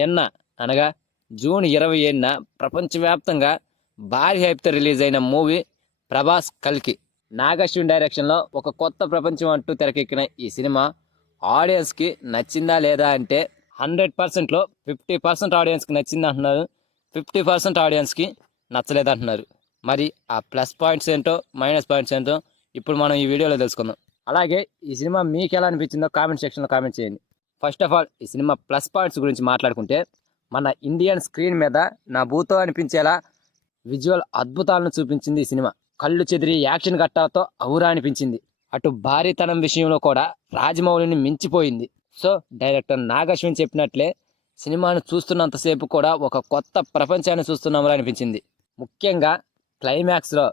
నిన్న అనగా జూన్ 27న ప్రపంచవ్యాప్తంగా భారీ హైప్తో రిలీజ్ అయిన మూవీ ప్రభాస్ కల్కి. నాగశ్విన్ డైరెక్షన్లో ఒక కొత్త ప్రపంచం అంటూ తెరకెక్కిన ఈ సినిమా ఆడియన్స్కి నచ్చిందా లేదా అంటే 100%లో 50% ఆడియన్స్కి నచ్చింది అంటున్నారు, 50% ఆడియన్స్కి నచ్చలేదంటున్నారు. మరి ఆ ప్లస్ పాయింట్స్ ఏంటో మైనస్ పాయింట్స్ ఏంటో ఇప్పుడు మనం ఈ వీడియోలో తెలుసుకుందాం. అలాగే ఈ సినిమా మీకు ఎలా అనిపించిందో కామెంట్ సెక్షన్లో కామెంట్ చేయండి. ఫస్ట్ ఆఫ్ ఆల్ ఈ సినిమా ప్లస్ పాయింట్స్ గురించి మాట్లాడుకుంటే, మన ఇండియన్ స్క్రీన్ మీద నా భూతో అనిపించేలా విజువల్ అద్భుతాలను చూపించింది ఈ సినిమా. కళ్ళు చెదిరి యాక్షన్ ఘట్టాలతో ఔరా అనిపించింది. అటు భారీతనం విషయంలో కూడా రాజమౌళిని మించిపోయింది. సో డైరెక్టర్ నాగశ్విన్ చెప్పినట్లే సినిమాను చూస్తున్నంతసేపు కూడా ఒక కొత్త ప్రపంచాన్ని చూస్తున్నామని అనిపించింది. ముఖ్యంగా క్లైమాక్స్లో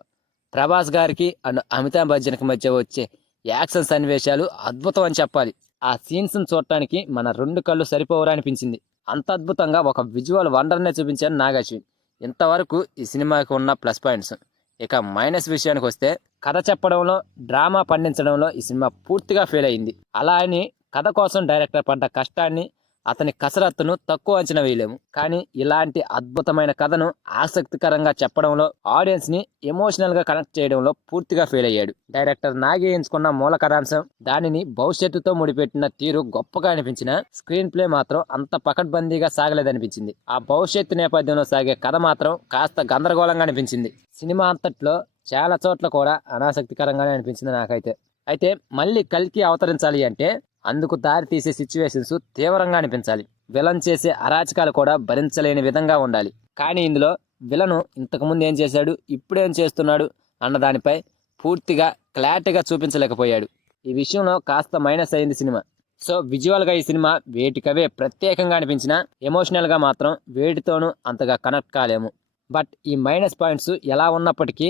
ప్రభాస్ గారికి అండ్ అమితాబ్ బచ్చన్కి మధ్య వచ్చే యాక్షన్ సన్నివేశాలు అద్భుతం అని చెప్పాలి. ఆ సీన్స్ని చూడటానికి మన 2 కళ్ళు సరిపోవరా అనిపించింది. అంత అద్భుతంగా ఒక విజువల్ వండర్నే చూపించారు నాగశ్విన్. ఇంతవరకు ఈ సినిమాకి ఉన్న ప్లస్ పాయింట్స్. ఇక మైనస్ విషయానికి వస్తే, కథ చెప్పడంలో, డ్రామా పండించడంలో ఈ సినిమా పూర్తిగా ఫెయిల్ అయింది. అలా అని కథ కోసం డైరెక్టర్ పడ్డ కష్టాన్ని, అతని కసరత్తును తక్కువ అంచనా వేయలేము. కానీ ఇలాంటి అద్భుతమైన కథను ఆసక్తికరంగా చెప్పడంలో, ఆడియన్స్ ని ఎమోషనల్ గా కనెక్ట్ చేయడంలో పూర్తిగా ఫెయిల్ అయ్యాడు. డైరెక్టర్ నాగి ఎంచుకున్న మూల కథాంశం, దానిని భవిష్యత్తుతో ముడిపెట్టిన తీరు గొప్పగా అనిపించిన స్క్రీన్ ప్లే మాత్రం అంత పకడ్బందీగా సాగలేదనిపించింది. ఆ భవిష్యత్తు నేపథ్యంలో సాగే కథ మాత్రం కాస్త గందరగోళంగా అనిపించింది. సినిమా అంతట్లో చాలా చోట్ల కూడా అనాసక్తికరంగానే అనిపించింది నాకైతే. అయితే మళ్ళీ కల్కి అవతరించాలి అంటే అందుకు దారి తీసే సిచ్యువేషన్స్ తీవ్రంగా అనిపించాలి. విలన్ చేసే అరాచకాలు కూడా భరించలేని విధంగా ఉండాలి. కానీ ఇందులో విలను ఇంతకుముందు ఏం చేశాడు, ఇప్పుడేం చేస్తున్నాడు అన్న దానిపై పూర్తిగా క్లారిటీగా చూపించలేకపోయాడు. ఈ విషయంలో కాస్త మైనస్ అయింది సినిమా. సో విజువల్గా ఈ సినిమా వేటికవే ప్రత్యేకంగా అనిపించినా ఎమోషనల్గా మాత్రం వేటితోనూ అంతగా కనెక్ట్ కాలేము. బట్ ఈ మైనస్ పాయింట్స్ ఎలా ఉన్నప్పటికీ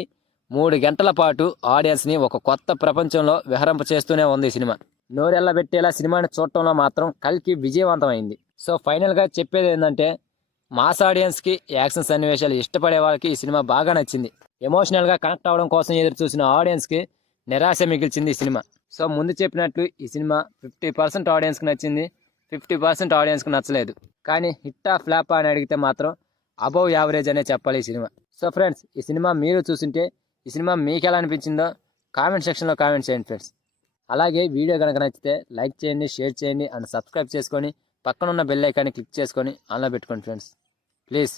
3 గంటల పాటు ఆడియన్స్ని ఒక కొత్త ప్రపంచంలో విహరింప చేస్తూనే ఉంది ఈ సినిమా. నోరెళ్ళబెట్టేలా సినిమాని చూడటంలో మాత్రం కల్కి విజయవంతమైంది. సో ఫైనల్గా చెప్పేది ఏంటంటే, మాస్ ఆడియన్స్కి యాక్షన్ సన్నివేశాలు ఇష్టపడే వాళ్ళకి ఈ సినిమా బాగా నచ్చింది. ఎమోషనల్గా కనెక్ట్ అవ్వడం కోసం ఎదురు చూసిన ఆడియన్స్కి నిరాశ మిగిల్చింది ఈ సినిమా. సో ముందు చెప్పినట్లు ఈ సినిమా 50% ఆడియన్స్కి నచ్చింది, 50% ఆడియన్స్కి నచ్చలేదు. కానీ హిట్టా ఫ్లాపా అని అడిగితే మాత్రం అబౌవ్ యావరేజ్ అనే చెప్పాలి ఈ సినిమా. సో ఫ్రెండ్స్, ఈ సినిమా మీరు చూసింటే ఈ సినిమా మీకు ఎలా అనిపించిందో కామెంట్ సెక్షన్లో కామెంట్ చేయండి ఫ్రెండ్స్. అలాగే వీడియో కనుక నచ్చితే లైక్ చేయండి, షేర్ చేయండి అండ్ సబ్స్క్రైబ్ చేసుకొని పక్కనున్న బెల్ ఐకాన్ని క్లిక్ చేసుకొని ఆన్లో పెట్టుకోండి ఫ్రెండ్స్. ప్లీజ్.